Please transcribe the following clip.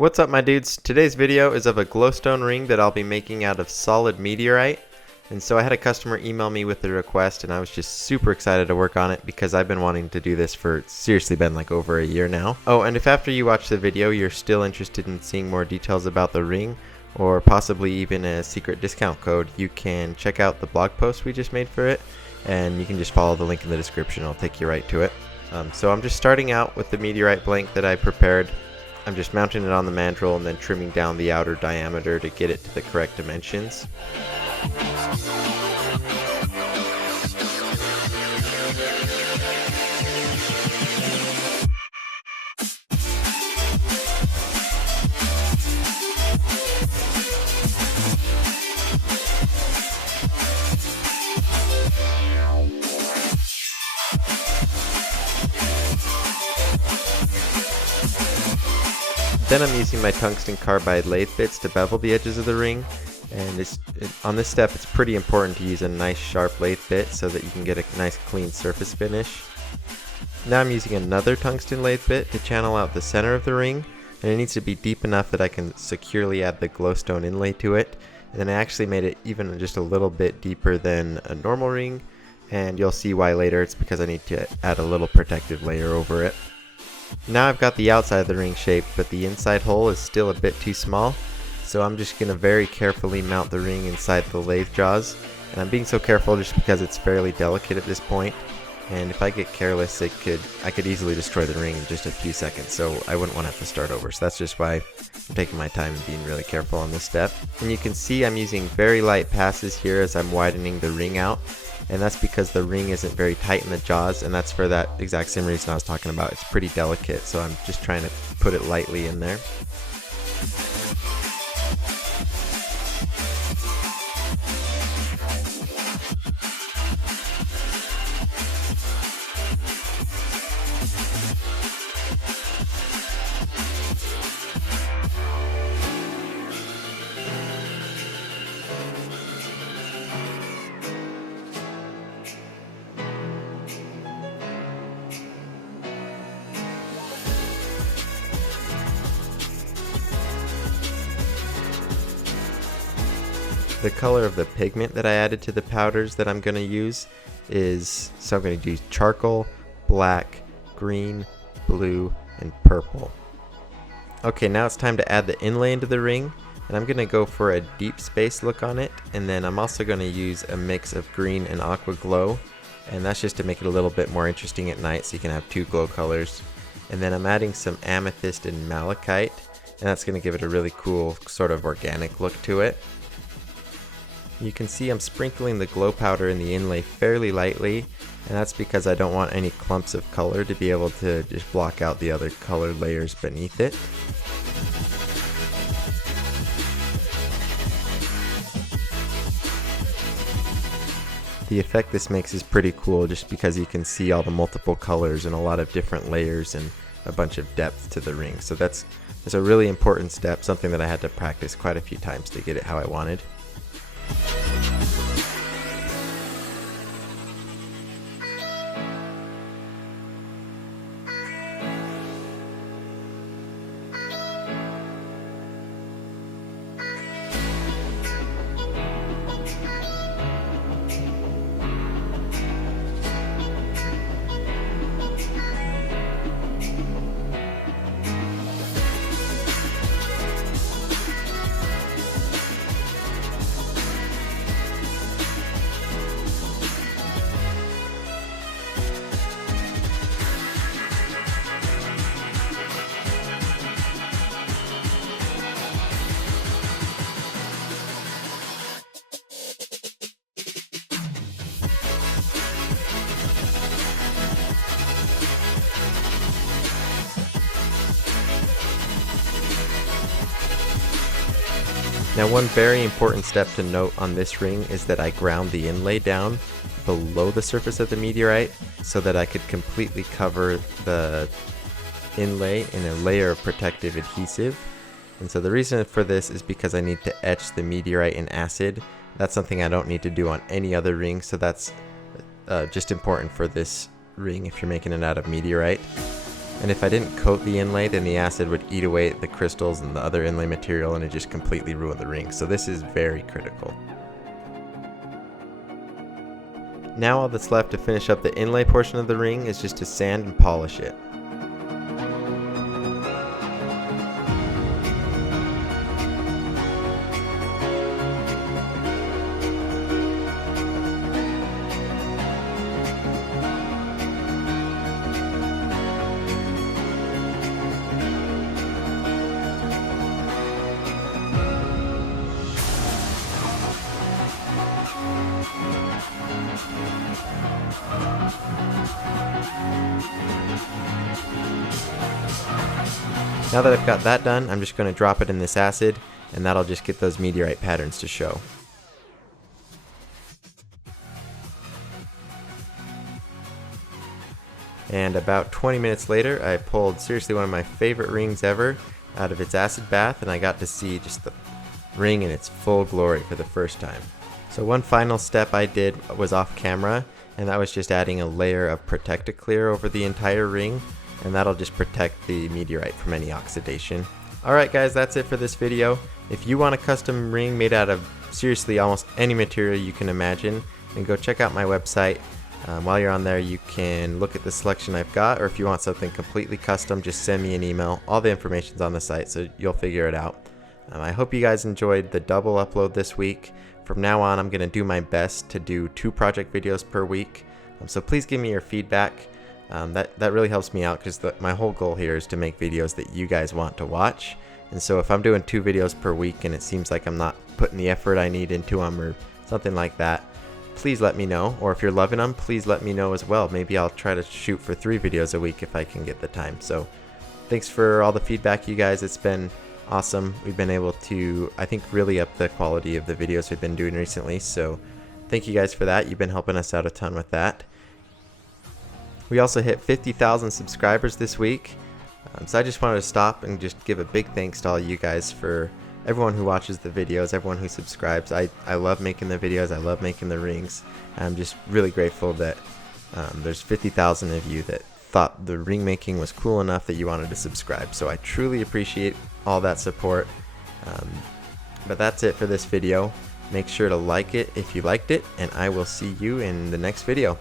What's up my dudes? Today's video is of a glowstone ring that I'll be making out of solid meteorite. And so I had a customer email me with the request and I was just super excited to work on it because I've been wanting to do this for seriously been like over a year now. Oh, and if after you watch the video you're still interested in seeing more details about the ring or possibly even a secret discount code, you can check out the blog post we just made for it and you can just follow the link in the description. It'll take you right to it. So I'm just starting out with the meteorite blank that I prepared. I'm just mounting it on the mandrel and then trimming down the outer diameter to get it to the correct dimensions. Then I'm using my tungsten carbide lathe bits to bevel the edges of the ring, and on this step it's pretty important to use a nice sharp lathe bit so that you can get a nice clean surface finish. Now I'm using another tungsten lathe bit to channel out the center of the ring, and it needs to be deep enough that I can securely add the glowstone inlay to it. And then I actually made it even just a little bit deeper than a normal ring, and you'll see why later. It's because I need to add a little protective layer over it. Now I've got the outside of the ring shaped, but the inside hole is still a bit too small, so I'm just going to very carefully mount the ring inside the lathe jaws. And I'm being so careful just because it's fairly delicate at this point, and if I get careless I could easily destroy the ring in just a few seconds, so I wouldn't want to have to start over. So that's just why I'm taking my time and being really careful on this step. And you can see I'm using very light passes here as I'm widening the ring out. And that's because the ring isn't very tight in the jaws, and that's for that exact same reason I was talking about. It's pretty delicate, so I'm just trying to put it lightly in there. The color of the pigment that I added to the powders that I'm going to use is, so I'm going to do charcoal, black, green, blue, and purple. Okay, now it's time to add the inlay into the ring, and I'm going to go for a deep space look on it, and then I'm also going to use a mix of green and aqua glow, and that's just to make it a little bit more interesting at night so you can have two glow colors. And then I'm adding some amethyst and malachite, and that's going to give it a really cool sort of organic look to it. You can see I'm sprinkling the glow powder in the inlay fairly lightly, and that's because I don't want any clumps of color to be able to just block out the other colored layers beneath it. The effect this makes is pretty cool just because you can see all the multiple colors and a lot of different layers and a bunch of depth to the ring. So that's a really important step, something that I had to practice quite a few times to get it how I wanted. Now one very important step to note on this ring is that I ground the inlay down below the surface of the meteorite so that I could completely cover the inlay in a layer of protective adhesive. And so the reason for this is because I need to etch the meteorite in acid. That's something I don't need to do on any other ring, so that's just important for this ring if you're making it out of meteorite. And if I didn't coat the inlay, then the acid would eat away at the crystals and the other inlay material and it just completely ruin the ring. So this is very critical. Now all that's left to finish up the inlay portion of the ring is just to sand and polish it. Now that I've got that done, I'm just going to drop it in this acid, and that'll just get those meteorite patterns to show. And about 20 minutes later, I pulled seriously one of my favorite rings ever out of its acid bath, and I got to see just the ring in its full glory for the first time. So one final step I did was off camera, and that was just adding a layer of Protect-A-Clear over the entire ring, and that'll just protect the meteorite from any oxidation. Alright guys, that's it for this video. If you want a custom ring made out of seriously almost any material you can imagine, then go check out my website. While you're on there, you can look at the selection I've got, or if you want something completely custom, just send me an email. All the information's on the site, so you'll figure it out. I hope you guys enjoyed the double upload this week. From now on, I'm going to do my best to do 2 project videos per week. So please give me your feedback. That really helps me out because my whole goal here is to make videos that you guys want to watch. And so if I'm doing 2 videos per week and it seems like I'm not putting the effort I need into them or something like that, please let me know. Or if you're loving them, please let me know as well. Maybe I'll try to shoot for 3 videos a week if I can get the time. So thanks for all the feedback, you guys. It's been awesome. We've been able to, I think, really up the quality of the videos we've been doing recently. So thank you guys for that. You've been helping us out a ton with that. We also hit 50,000 subscribers this week, so I just wanted to stop and just give a big thanks to all you guys for everyone who watches the videos, everyone who subscribes. I love making the videos, I love making the rings. I'm just really grateful that there's 50,000 of you that thought the ring making was cool enough that you wanted to subscribe, so I truly appreciate all that support. But that's it for this video. Make sure to like it if you liked it, and I will see you in the next video.